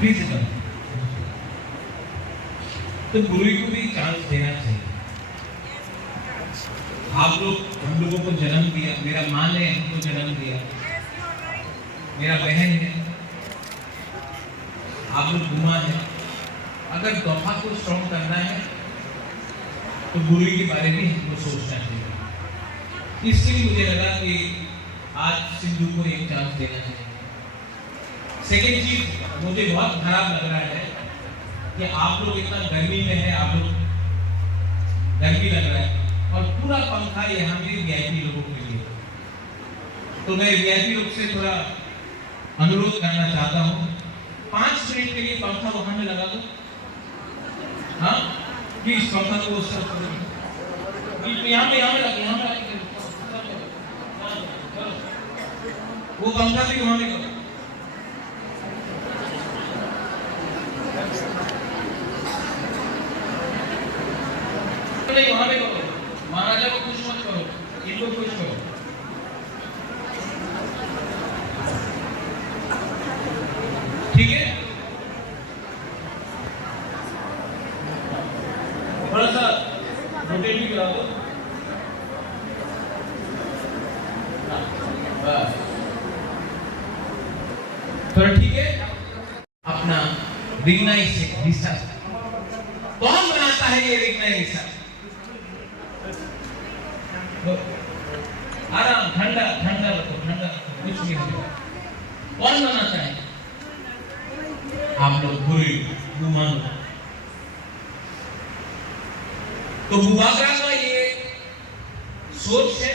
Visible. तो गुरु को भी चांस देना चाहिए। आप लोग हम लोगों को जन्म दिया, मेरा माँ ने हमको जन्म दिया, मेरा बहन है, आप लोग गुमा है। अगर दोफा को स्ट्रॉन्ग करना है तो गुरु के बारे में हमको सोचना चाहिए। इसलिए मुझे लगा कि आज सिंधु को एक चांस देना चाहिए। सेकेंड चीज मुझे बहुत खराब लग रहा है कि आप लोग इतना गर्मी में है, आप लोग गर्मी लग रहा है और पूरा पंखा यहाँ पे वीआईपी लोगों के लिए। तो मैं वीआईपी लोग से थोड़ा अनुरोध करना चाहता हूँ, 5 मिनट के लिए पंखा वहां में लगा दो। हाँ प्लीज पंखा को उस तरफ करो, यहाँ पे वो पंखा भी वहां में करो। नहीं वहां में करो, महाराजा को खुश मत करो, इनको खुश करो। ठीक है, थोड़ा सा रोटेट भी करा दो। बस थोड़ा ठीक है। अपना रिंगनाइज हिस्सा कौन बनाता है? ये रिंगनाइज हिस्सा आराम, ठंडा ठंडा रखो, ठंडा रखो, कुछ नहीं होगा। कौन बनाता है? आप लोग गुरु मानो। तो बुबागरा का ये सोच है,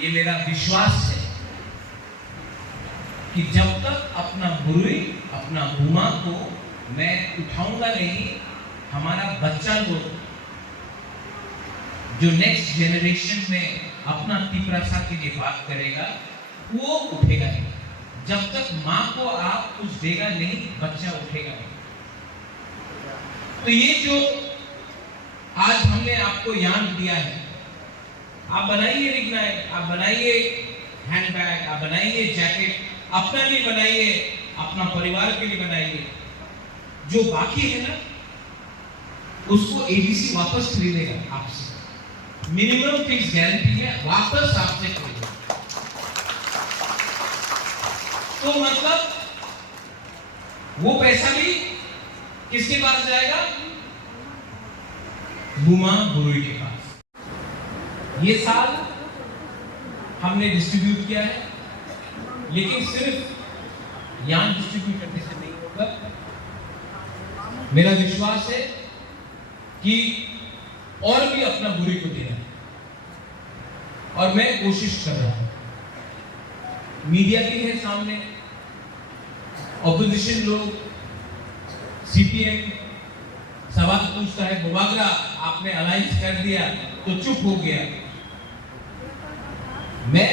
ये मेरा विश्वास है कि जब तक अपना गुरु, अपना बुमा को मैं उठाऊंगा नहीं, हमारा बच्चा लोग जो नेक्स्ट जेनरेशन में अपना तिपरासा के लिए बात करेगा वो उठेगा नहीं। जब तक माँ को आप कुछ देगा नहीं, बच्चा उठेगा नहीं। तो ये जो आज हमने आपको याद दिया है, आप बनाइए रिंगनाइट, आप बनाइए हैंडबैग, आप बनाइए जैकेट, अपना लिए बनाइए, अपना परिवार के लिए बनाइए। जो बाकी है ना उसको एबीसी वापस खरीदेगा आपसे, मिनिमम फिक्स गारंटी है, वापस आपसे खरीदेगा। तो मतलब वो पैसा भी किसके पास जाएगा? बुमा गुरु के पास। ये साल हमने डिस्ट्रीब्यूट किया है, लेकिन सिर्फ यान डिस्ट्रीब्यूट करने से नहीं होगा। मेरा विश्वास है कि और भी अपना गुरु को देना है और मैं कोशिश कर रहा हूं। मीडिया भी है सामने, ऑपोजिशन लोग, सीपीएम सवाल पूछता है, बुबागरा आपने अलायंस कर दिया तो चुप हो गया। मैं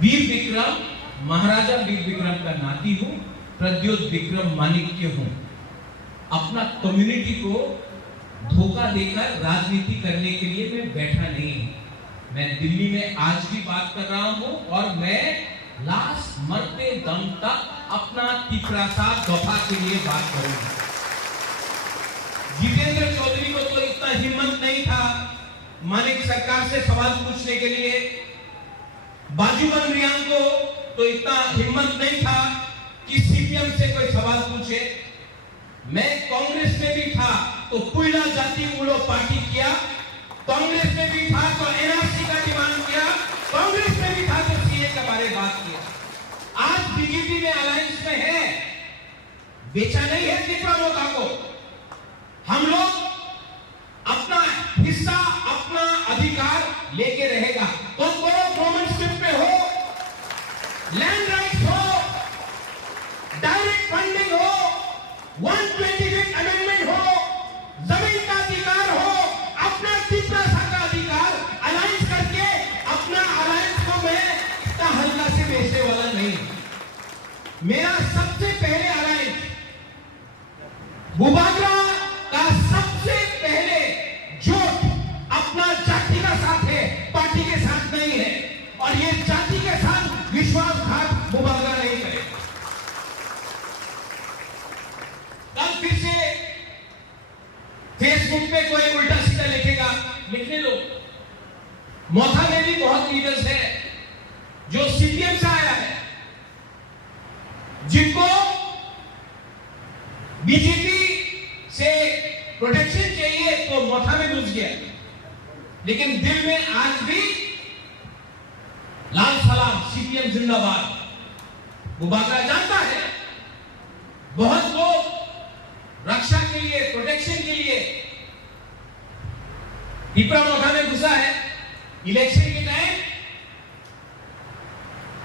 वीर विक्रम, महाराजा वीर विक्रम का नाती हूं, प्रद्योत विक्रम माणिक्य हूं। अपना कम्युनिटी को धोखा देकर राजनीति करने के लिए मैं बैठा नहीं हूं। मैं दिल्ली में आज भी बात कर रहा हूं और मैं लास्ट मरते दम तक अपना तिपरासा दफा के लिए बात करूंगा। जितेंद्र चौधरी को तो इतना हिम्मत नहीं था मानिक सरकार से सवाल पूछने के लिए, बाजूबन रियांग को तो इतना हिम्मत नहीं था कि सीपीएम से कोई सवाल पूछे। मैं कांग्रेस में भी था तो कुइला जाति उलो पार्टी किया, कांग्रेस में भी था तो एनआरसी का डिमांड किया, कांग्रेस में भी था तो सीए के बारे में बात किया। आज बीजेपी में अलायंस में है, बेचा नहीं है तिपरामोदा को। हम लोग अपना हिस्सा, अपना अधिकार लेके रहेगा। तो गवर्नमेंट में हो, लैंड राइट्स हो, डायरेक्ट फंडिंग हो, 125 अमेंडमेंट हो, जमीन का अधिकार हो, अपना तिपरासा का अधिकार अलायंस करके अपना अलायंस को मैं इतना हल्का से बेचने वाला नहीं। मेरा सबसे पहले अलायंस बुबागरा का सबसे पहले जोट अपना जाति का साथ है, पार्टी के साथ नहीं है। और ये जाति के साथ विश्वासघात बुबागरा नहीं करेगा। मोथा में भी बहुत लीडर्स है जो सीपीएम से आया है, जिनको बीजेपी से प्रोटेक्शन चाहिए तो मोथा में घुस गया, लेकिन दिल में आज भी लाल सलाम, सीपीएम जिंदाबाद। बुबागरा जानता है बहुत लोग रक्षा के लिए, प्रोटेक्शन के लिए पिपरा मोथा में घुसा है। इलेक्शन के टाइम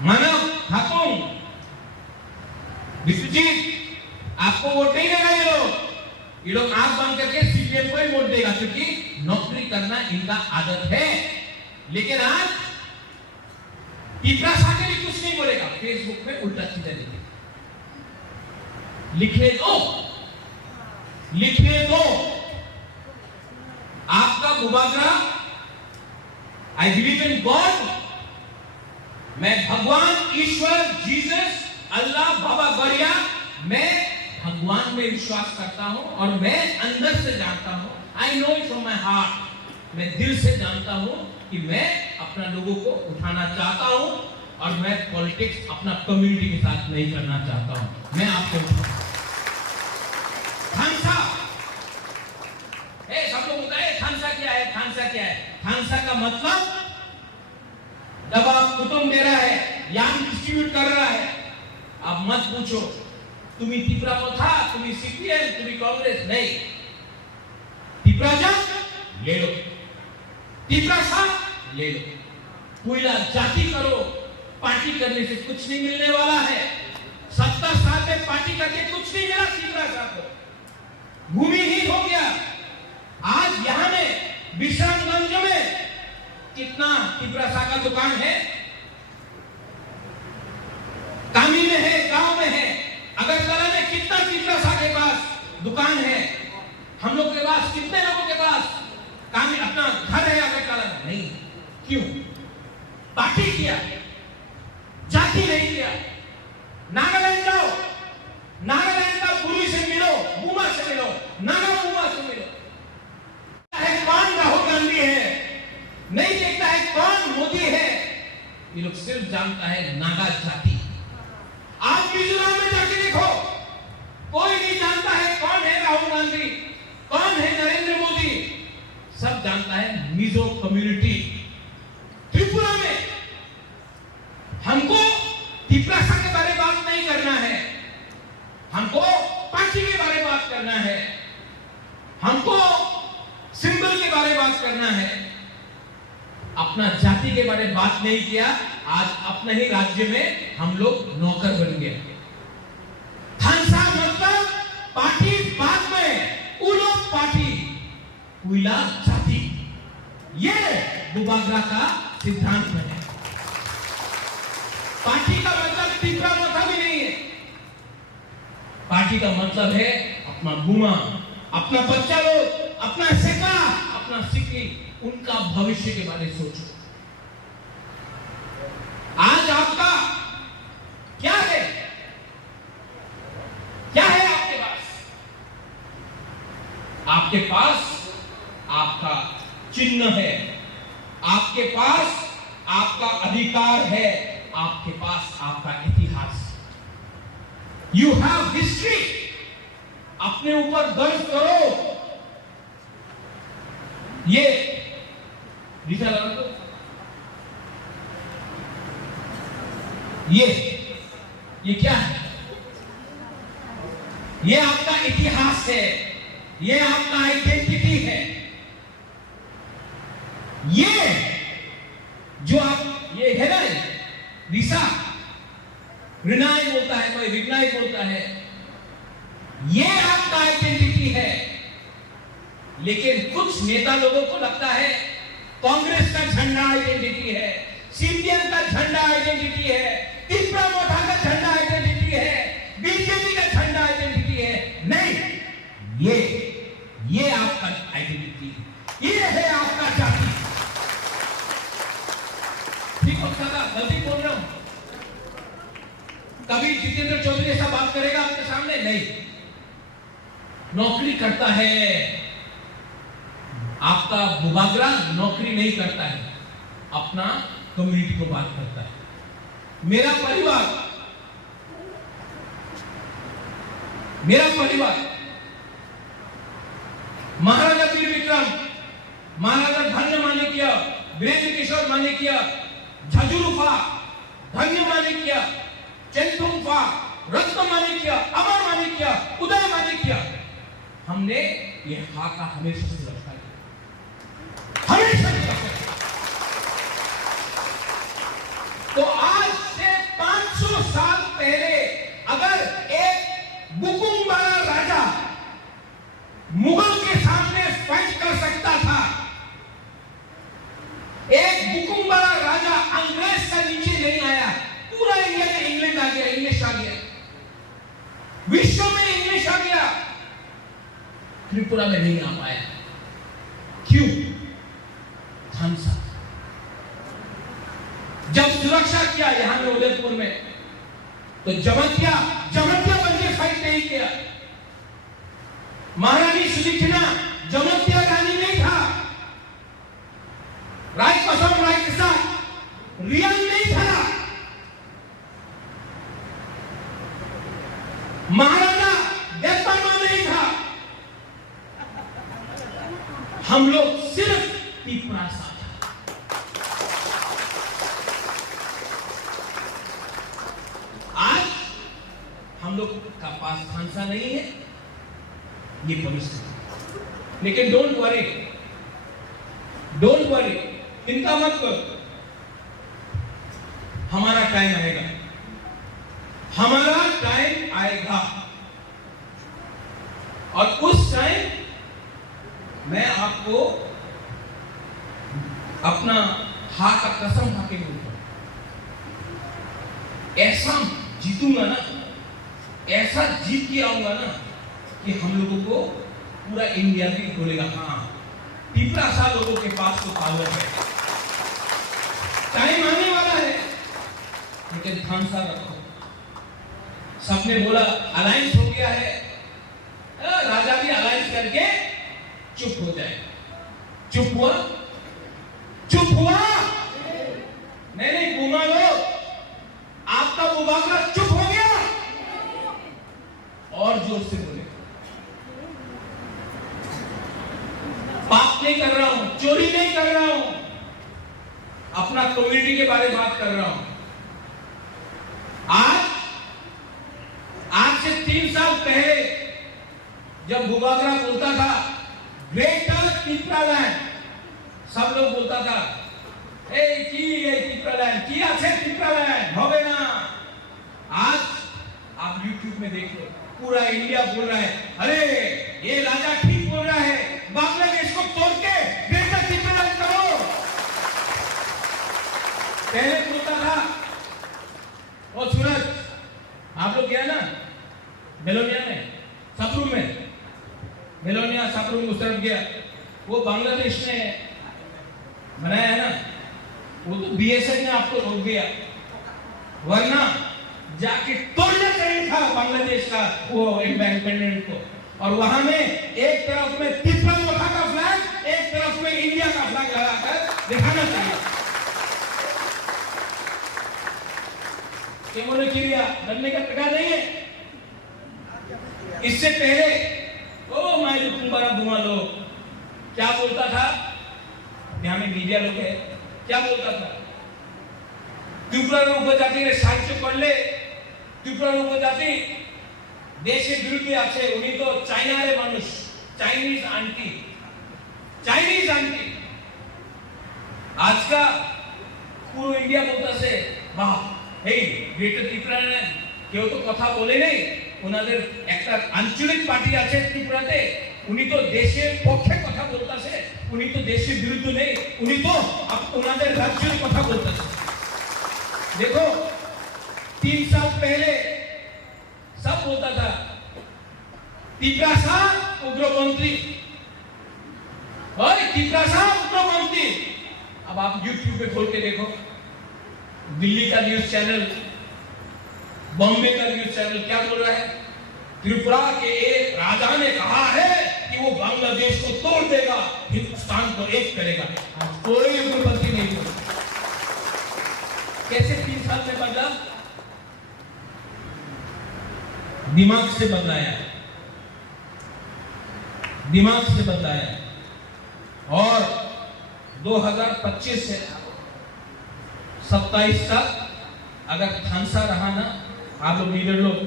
मानव खातून विश्वजीत आपको वोट नहीं देगा, ये लोग आंख बंद करके सीपीएम को ही वोट देगा, क्योंकि नौकरी करना इनका आदत है। लेकिन आज पिपरा साके भी कुछ नहीं बोलेगा, फेसबुक पे उल्टा सीधा लिखने दो, लिखने दो। आपका Bubagra, I believe in God, मैं भगवान, ईश्वर, जीसस, अल्लाह, बाबा गरिया, मैं भगवान में विश्वास करता हूं और मैं अंदर से जानता हूं, I know it from my heart, मैं दिल से जानता हूं कि मैं अपना लोगों को उठाना चाहता हूं और मैं पॉलिटिक्स अपना कम्युनिटी के साथ नहीं करना चाहता हूं। मैं आपको खानसा, सब लोग बताए खानसा क्या है, खानसा क्या है। खानसा का मतलब जब आप कुटुंब दे रहा है, यान डिस्ट्रीब्यूट कर रहा है, आप मत पूछो तुम्ही पिपरा मोथा, तुम्ही सीपीएम, तुम्ही कांग्रेस, नहीं। पिपरा जब ले लो, पिपरा साथ ले लो, पूरा जाति करो, पार्टी करने से कुछ नहीं मिलने वाला है। 70 साल में पार्टी करके कुछ नहीं मिला पिपरा साथ को, भूमिहीन हो गया। आज यहां में विश्रामगंज में कितना पिपरा सा का दुकान है, कामी में है, गांव में है, अगरतला में कितना पिपरा सा के पास दुकान है। हम लोग के पास कितने लोगों के पास कामी अपना घर है अगरतला में? नहीं। क्यों? पार्टी किया, जाति नहीं किया। नागालैंड जाओ, नागालैंड का पुरी से मिलो, बूमा से मिलो, नागा बूमा से मिलो, है कौन राहुल गांधी है, नहीं देखता है कौन मोदी है, ये लोग सिर्फ जानता है नागा जाति। आज मिजोरम में जाके देखो, कोई नहीं जानता है कौन है राहुल गांधी, कौन है नरेंद्र मोदी, सब जानता है मिजो कम्युनिटी। त्रिपुरा में हमको पिपरासा के बारे में बात नहीं करना है, हमको पार्टी के बारे में बात करना है, हमको सिंबल के बारे में बात करना है। अपना जाति के बारे में बात नहीं किया, आज अपने ही राज्य में हम लोग नौकर बन गए। खानसा मतलब पार्टी बाद में, उलो पार्टी, उला जाति, ये बुबागरा का सिद्धांत है। पार्टी का मतलब पिपरा मोथा भी नहीं है। पार्टी का मतलब है अपना गुमा, अपना बच्चा लोग, अपना सेका, अपना सिक्की, उनका भविष्य के बारे में सोचो। आज आपका क्या है, क्या है आपके पास? आपके पास आपका चिन्ह है, आपके पास आपका अधिकार है, आपके पास आपका इतिहास। यू हैव हिस्ट्री, अपने ऊपर गर्व करो। ये दिखा लगा तो ये क्या है? ये आपका इतिहास है, ये आपका आइडेंटिटी है। ये जो आप ये है ना, रिसा रिनाई बोलता है, कोई रिनाई बोलता है, ये आपका आइडेंटिटी है। लेकिन कुछ नेता लोगों को लगता है कांग्रेस का झंडा आइडेंटिटी है, सीपीएम का झंडा आइडेंटिटी है, पिपरा मोथा का झंडा आइडेंटिटी है, बीजेपी का झंडा आइडेंटिटी है। नहीं, ये आपका आइडेंटिटी है, ये है आपका जाति। ठीक हो सकता, गलती बोल रहा हूं? कभी जितेंद्र चौधरी ऐसा बात करेगा आपके सामने? नहीं। नौकरी करता है, आपका बुबागरा नौकरी नहीं करता है। अपना कम्युनिटी को बात करता है। मेरा परिवार महाराजा त्रिविक्रम, महाराजा धन्य माणिक्य, वीरेंद्र किशोर माणिक्य, झजुरुफा, धन्य माणिक्य, चेंथुमफा, रत्न माणिक्य, अमर माणिक्य, उदय माणिक्य, हमने ये हाका हमेशा से रखा है, हमेशा से रखा है। तो आज से 500 साल पहले अगर एक बुकुमबारा राजा मुगल के सामने फाइट कर सकता था, एक बुकुमबारा राजा अंग्रेज से नीचे नहीं आया, पूरा इंडिया में इंग्लैंड आ गया, इंग्लिश आ गया, विश्व में इंग्लिश आ गया, त्रिपुरा में नहीं आ पाया। क्यों? खानसा जब सुरक्षा किया यहां में उदयपुर में, तो जमतिया बन के फाइट नहीं किया। महारानी सुदीक्षिणा जमतिया रानी नहीं था, राय कसम राय के साथ रियल नहीं था, महाराजा देवता नहीं था, हम लोग सिर्फ पिपरा सा। आज हम लोग का पास खानसा नहीं है, ये परिस्थिति। लेकिन डोंट वरी, चिंता मत करो, हमारा टाइम आएगा, और उस टाइम मैं आपको अपना हाथ का कसम खा के बोलूंगा, ऐसा जीतूंगा ना, ऐसा जीत के आऊंगा ना कि हम लोगों को पूरा इंडिया भी बोलेगा हाँ, पिपरा सा लोगों के पास तो पावर है। टाइम आने वाला है, लेकिन खानसा रखो। सबने बोला अलायंस हो गया है, राजा भी अलायंस करके चुप हो जाए। चुप हुआ नहीं, घुमा लो, आपका मुबाकरा चुप हो गया। और जोर से बोले, पाप नहीं कर रहा हूं, चोरी नहीं कर रहा हूं, अपना कम्युनिटी के बारे में बात कर रहा हूं। आज से 3 साल पहले जब भूबागरा बोलता था ग्रेटर पिपरालैंड, सब लोग बोलता था पिपरालैंड हो गए ना। आज आप YouTube में देख लो, पूरा इंडिया बोल रहा है, अरे ये राजा ठीक बोल रहा है, बांग्लादेश को तोड़ के ग्रेटर पिपरालैंड करो। पहले बोलता था और सूरज, आप लोग गया ना मेलोनिया में, सपरूम उस तरफ गया, वो बांग्लादेश ने बनाया है ना, वो तो BSN ने आपको रोक दिया, वरना जाके तोड़ना चाहिए था बांग्लादेश का वो इंडिपेंडेंट को। और वहां में एक तरफ में तिब्बत का फ्लैग, एक तरफ में इंडिया का फ्लैग लगाकर दिखाना चाहिए। बोले चिड़िया डरने का प्रकार नहीं है। इससे पहले तुम्हारा धुआं लो क्या बोलता था, यहाँ में मीडिया लोग है, क्या बोलता था, त्रिपुरा उपजाति ने साहित्य पढ़ले, त्रिपुरा उपजाति देशे বিরুদ্ধে আছে, উনি তো চাইনারে মানুষ, চাইনিজ आंटी। आज का पूरा इंडिया बोलता से वाह, এই গ্রেটার ত্রিপুরা কেউ তো কথা বলে নেই, ওনাদের একটা আঞ্চলিক পার্টি আছে ত্রিপুরাতে, উনি তো দেশের পক্ষে কথা বলতাছে, উনি তো দেশের বিরুদ্ধে নেই, উনি তো ওনাদের রাজ্যের কথা বলতাছে। देखो 3 साल पहले सब बोलता था त्रिपुरा सा उग्रपंथी, और त्रिपुरा सा उग्रपंथी। अब आप YouTube पे खोल के देखो, दिल्ली का न्यूज चैनल, बॉम्बे का न्यूज चैनल क्या बोल रहा है, त्रिपुरा के एक राजा ने कहा है कि वो बांग्लादेश को तोड़ देगा, हिंदुस्तान को एक करेगा। कोई उग्रपंथी नहीं बोलता। दिमाग से बदलाया, दिमाग से बदलाया। और 2025 से 27 तक अगर थानसा रहा ना, आप लोग लीडर लोग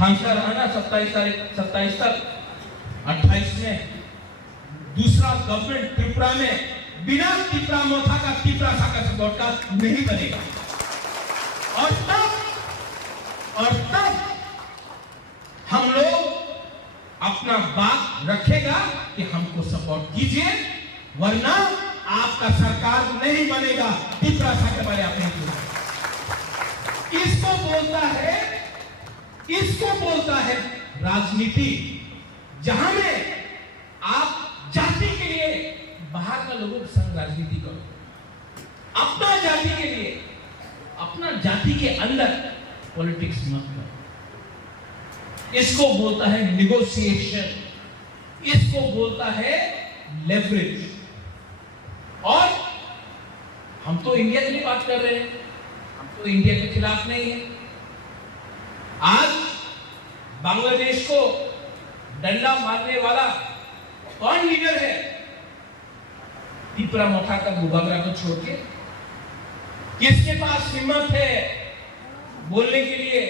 थानसा रहा ना 27 तक, 28 में दूसरा गवर्नमेंट त्रिपुरा में बिना तिपरा मोथा का तिपरा सा का सपोर्ट का नहीं बनेगा। और तब हम लोग अपना बात रखेगा कि हमको सपोर्ट कीजिए, वरना आपका सरकार नहीं बनेगा। तिपरा सा के बारे आपने इसको बोलता है राजनीति, जहां में आप जाति के लिए बाहर का लोगों के संग राजनीति करो, अपना जाति के लिए, अपना जाति के अंदर पॉलिटिक्स मत करो। इसको बोलता है निगोशिएशन, इसको बोलता है लेवरेज। और हम तो इंडिया के लिए बात कर रहे हैं, हम तो इंडिया के खिलाफ नहीं है। आज बांग्लादेश को डंडा मारने वाला कौन लीडर है? तिपरा मोथा का बुबागरा को छोड़ के किसके पास हिम्मत है बोलने के लिए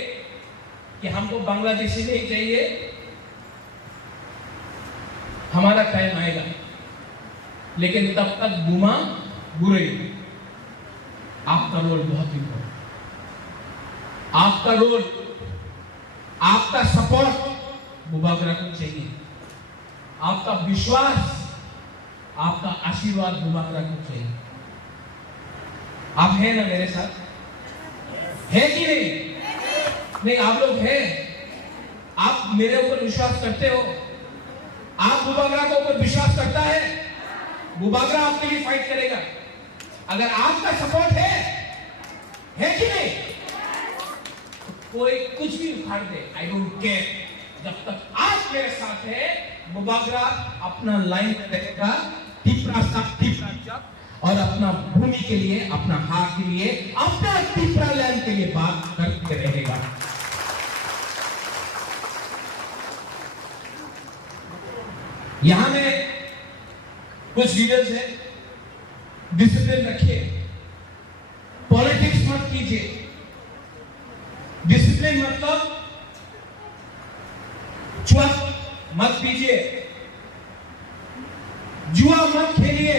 कि हमको बांग्लादेशी नहीं चाहिए, हमारा टाइम आएगा। लेकिन तब तक बुमा बुरे, आपका रोल बहुत इंपॉर्टेंट, आपका रोल, आपका सपोर्ट बुबागरा को चाहिए, आपका विश्वास, आपका आशीर्वाद बुबागरा को चाहिए। आप हैं ना मेरे साथ? है कि नहीं? नहीं, आप लोग हैं? आप मेरे ऊपर विश्वास करते हो? आप बुबागरा के ऊपर विश्वास करता है? बुबागरा आपके लिए फाइट करेगा अगर आपका सपोर्ट है कि नहीं? कोई कुछ भी उखाड़ दे, आई डोंट केयर, जब तक आप मेरे साथ है बुबागरा अपना लाइन रहेगा, तिपरा चक, और अपना भूमि के लिए, अपना हक के लिए, अपना तिपरा लैंड के लिए बात करते रहेगा। यहां में कुछ लीडर्स है, डिसिप्लिन रखिए, पॉलिटिक्स मत कीजिए। डिसिप्लिन मतलब जुआ मत पीजिए, जुआ मत खेलिए।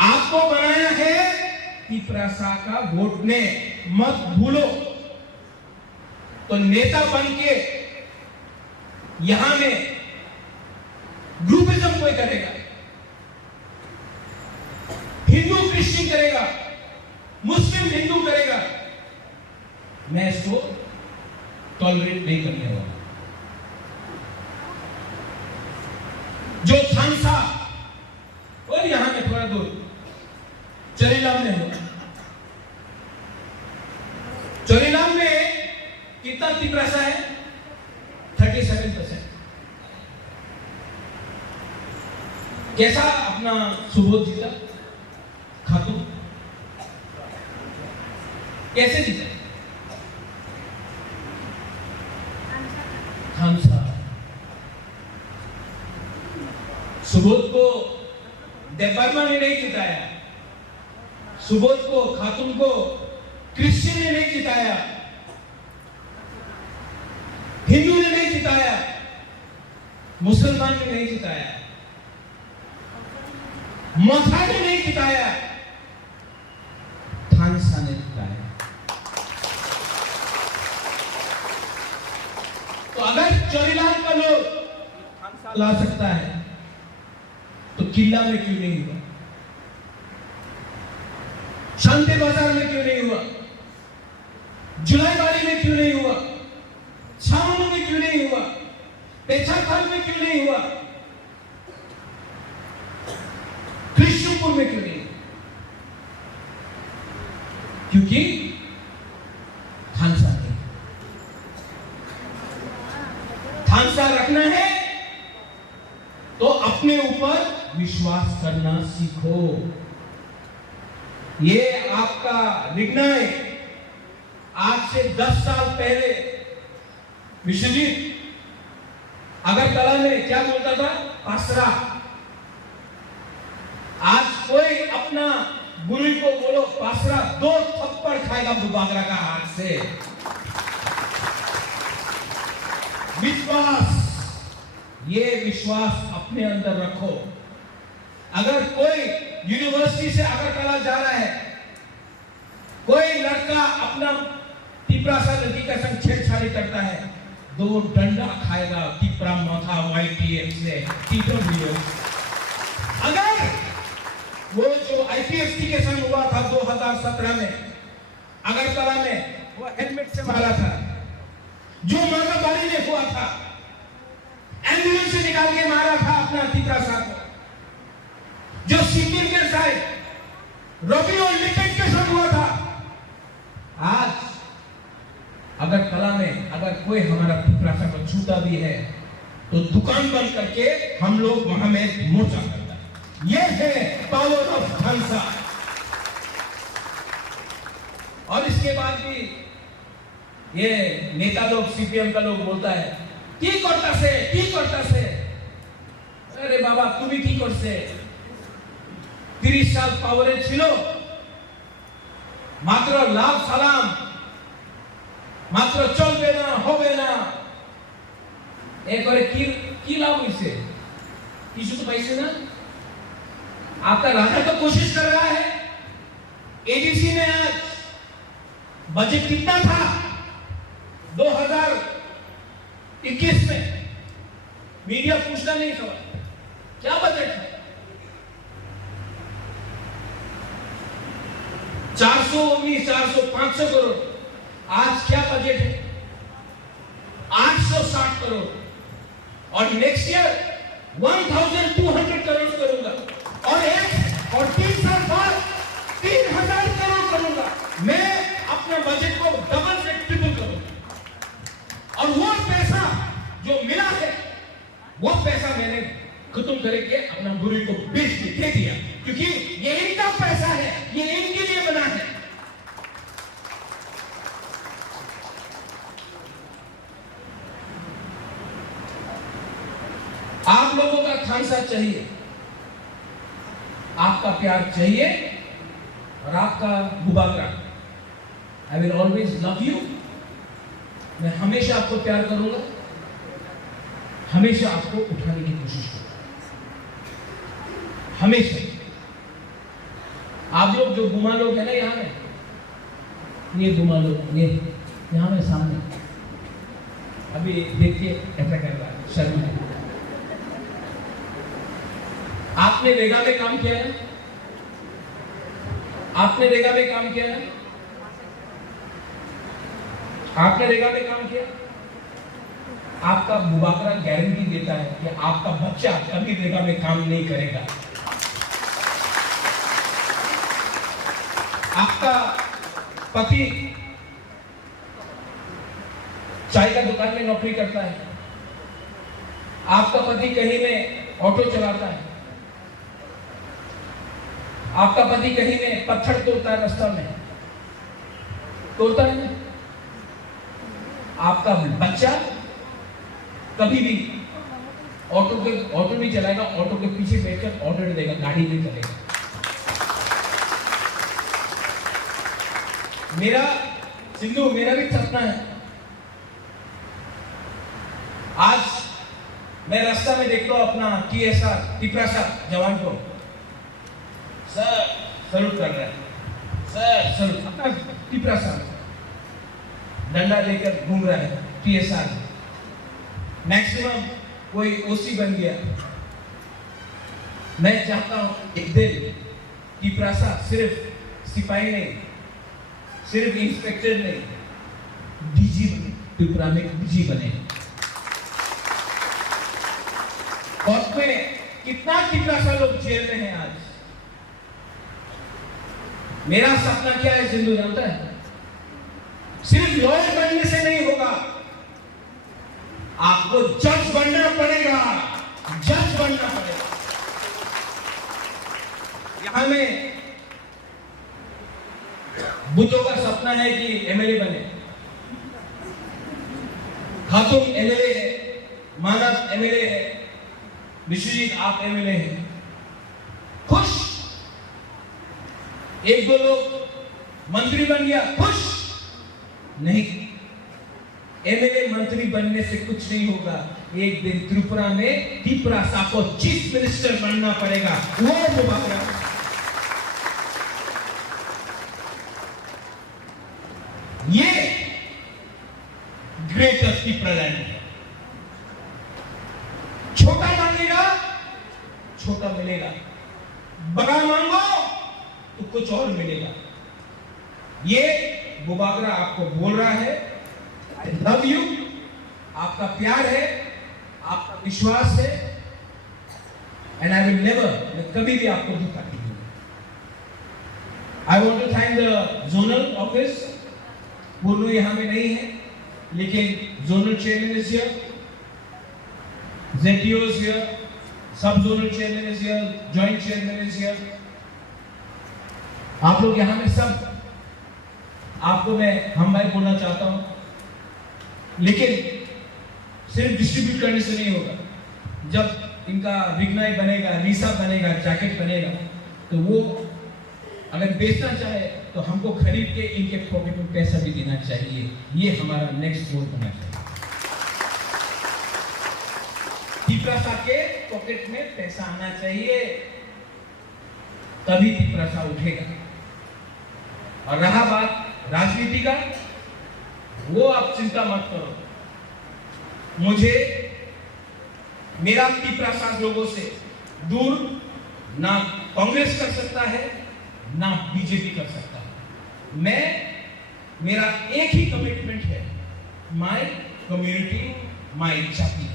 आपको बनाया है तिपरासा का वोट ने, मत भूलो। तो नेता बन के यहां में ग्रुपिज्म कोई करेगा, हिंदू क्रिश्चियन करेगा, मुस्लिम हिंदू करेगा, मैं इसको टॉलरेट नहीं करने वाला। जो थानसा और यहां में थोड़ा दूर चोरीलाम में हुआ, चोरीलाम में कितना तिपरासा है? 37%। कैसा अपना सुबोध जीता? खातून कैसे जीता? थानसा। सुबोध को देवर्मा ने नहीं जिताया, सुबोध को, खातून को क्रिश्चियन ने नहीं जिताया, हिंदू ने नहीं जिताया, मुसलमान ने नहीं जिताया, मोथा ने नहीं जिताया, थानसा ने जिताया। तो अगर चोरीलाल का लोग थानसा ला सकता है तो किला में क्यों नहीं हुआ? शांति बाजार में क्यों नहीं हुआ? जुलाईबाड़ी में क्यों नहीं हुआ? छामू में क्यों नहीं हुआ? पेछाखाल में क्यों नहीं हुआ? कृष्णपुर में क्यों नहीं हुआ? क्योंकि थानसा नहीं। थानसा रखना है तो अपने ऊपर विश्वास करना सीखो। ये आपका निर्णय आज से 10 साल पहले विश्वजीत अगरतला में क्या बोलता था? पासरा। आज कोई अपना गुरु को बोलो पासरा, 2 थप्पड़ खाएगा बुबागरा का हाथ से। विश्वास, ये विश्वास अपने अंदर रखो। अगर कोई यूनिवर्सिटी से अगरतला जा रहा है, कोई लड़का अपना टिपरासा लड़की का संग छेड़छाड़ी करता है, 2 डंडा खाएगा टिपरा माथा YTF से TW। अगर वो जो IPFT के संग हुआ था 2017 में अगरतला में, वो हेलमेट से मारा था, जो मारामारी में हुआ था, एम्बुलेंस से निकाल के मारा था अपना टिपरासा को, जो सीपीएम के साथ रवि और लिपिक के संग हुआ था, आज अगरतला में अगर कोई हमारा टिपरासा को छूता भी है तो दुकान बंद करके हम लोग वहां में मोर्चा करता है। ये है पावर ऑफ खालसा। और इसके बाद भी ये नेता लोग, सीपीएम का लोग बोलता है की करता से। अरे बाबा तुम्हें की करसे 30 साल पावरे छिलो, मात्र लाभ सालाम, मात्र चलबे ना होबे ना, एक बार की लाभ हुई किसी तो पैसे ना। आपका राजा तो कोशिश कर रहा है। एडीसी में आज बजट कितना था 2021 में? मीडिया पूछना नहीं सवाल, क्या बजट है? 419, 400, 500 करोड़। आज क्या बजट है? 860 करोड़। और नेक्स्ट ईयर 1200 करोड़ करूंगा, और 3 साल बाद 3000 करोड़ करूंगा। मैं अपने बजट को डबल से ट्रिपल करूंगा। और वो पैसा जो मिला है, वो पैसा मैंने खत्म करके अपना गुरु को बेच के दे दिया, क्योंकि ये इनका पैसा है, ये इनके लिए बना है। आप लोगों का खालसा चाहिए, आपका प्यार चाहिए, और आपका Bubagra. I will always love you. मैं हमेशा आपको प्यार करूंगा, हमेशा आपको उठाने की कोशिश करूंगा, हमेशा। आप लोग जो गुमा लोग है ना यहाँ में, ये गुमा लोग, ये यहाँ में सामने अभी देखिए ऐसा कर रहा है, शर्मा। आपने रेगा में काम किया है, आपने रेगा में काम किया है, आपने रेगा में काम किया। आपका बुबागरा गारंटी देता है कि आपका बच्चा कभी रेगा में काम नहीं करेगा। आपका पति चाय का दुकान में नौकरी करता है, आपका पति कहीं में ऑटो चलाता है, आपका पति कहीं में पत्थर तोड़ता है, रास्ता में तोड़ता है। आपका बच्चा कभी भी ऑटो भी चलाएगा, ऑटो के पीछे बैठकर ऑर्डर देगा, गाड़ी नहीं चलेगा। मेरा सिंधु, मेरा भी सपना है। आज मैं रास्ता में देखता हूं अपना TSR टिपरासा जवान को, सर सलूट कर रहा है, सर सलूट, अपना टिपरासा डंडा लेकर घूम रहा है TSR। मैक्सिमम कोई OC बन गया। मैं चाहता हूं एक दिन टिपरासा सिर्फ सिपाही नहीं, सिर्फ इंस्पेक्टर नहीं, DG बने, टिपरा में DG बने। और में कितना टिपरासा लोग जेल में हैं आज। मेरा सपना क्या है सिंधु जानता है? सिर्फ लॉयर बनने से नहीं होगा, आपको जज बनना पड़ेगा, जज बनना पड़ेगा। यहां में बुद्धों का सपना है कि MLA बने, खातून एमएलए है, मानव एमएलए है, विश्वजीत आप एमएलए हैं, खुश। एक दो लोग मंत्री बन गया, खुश नहीं। एमएलए मंत्री बनने से कुछ नहीं होगा। एक दिन त्रिपुरा में तिपरासा को चीफ मिनिस्टर बनना पड़ेगा। वो मुबारक। ये ग्रेटर तिपरालैंड है। छोटा मांगेगा, छोटा मिलेगा। बड़ा मांगो तो कुछ और मिलेगा। ये बुबागरा आपको बोल रहा है, आई लव यू। आपका प्यार है, आपका विश्वास है, एंड आई विल नेवर, मैं कभी भी आपको धोखा नहीं दूंगा। I want to thank the zonal office. पूर्णु यहां में नहीं है, लेकिन zonal chairman is here, ZTO is here, सब zonal chairman is here, joint chairman is here. आप लोग यहां में सब, आपको मैं हम भाई बोलना चाहता हूं, लेकिन सिर्फ डिस्ट्रीब्यूट करने से नहीं होगा। जब इनका विग्नाई बनेगा, रीसा बनेगा, जैकेट बनेगा, तो वो अगर बेचना चाहे तो हमको खरीद के इनके पॉकेट में पैसा भी देना चाहिए। ये हमारा नेक्स्ट गोल होना चाहिए। तिपरासा के पॉकेट में पैसा आना चाहिए, तभी तिपरासा उठेगा। और रहा बात राजनीति का, वो आप चिंता मत करो। मुझे मेरा तिपरासा लोगों से दूर ना कांग्रेस कर सकता है, ना बीजेपी कर सकता है। मेरा एक ही कमिटमेंट है, माय कम्युनिटी, माय जाति।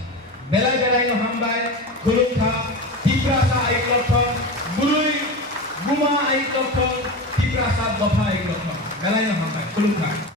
बेला बेला हम बाय खुलुम था तिपरासा आई क्लब बुलुई गुमा आई क्लब तिपरासा बफा आई क्लब बेला हम बाय खुलुम था।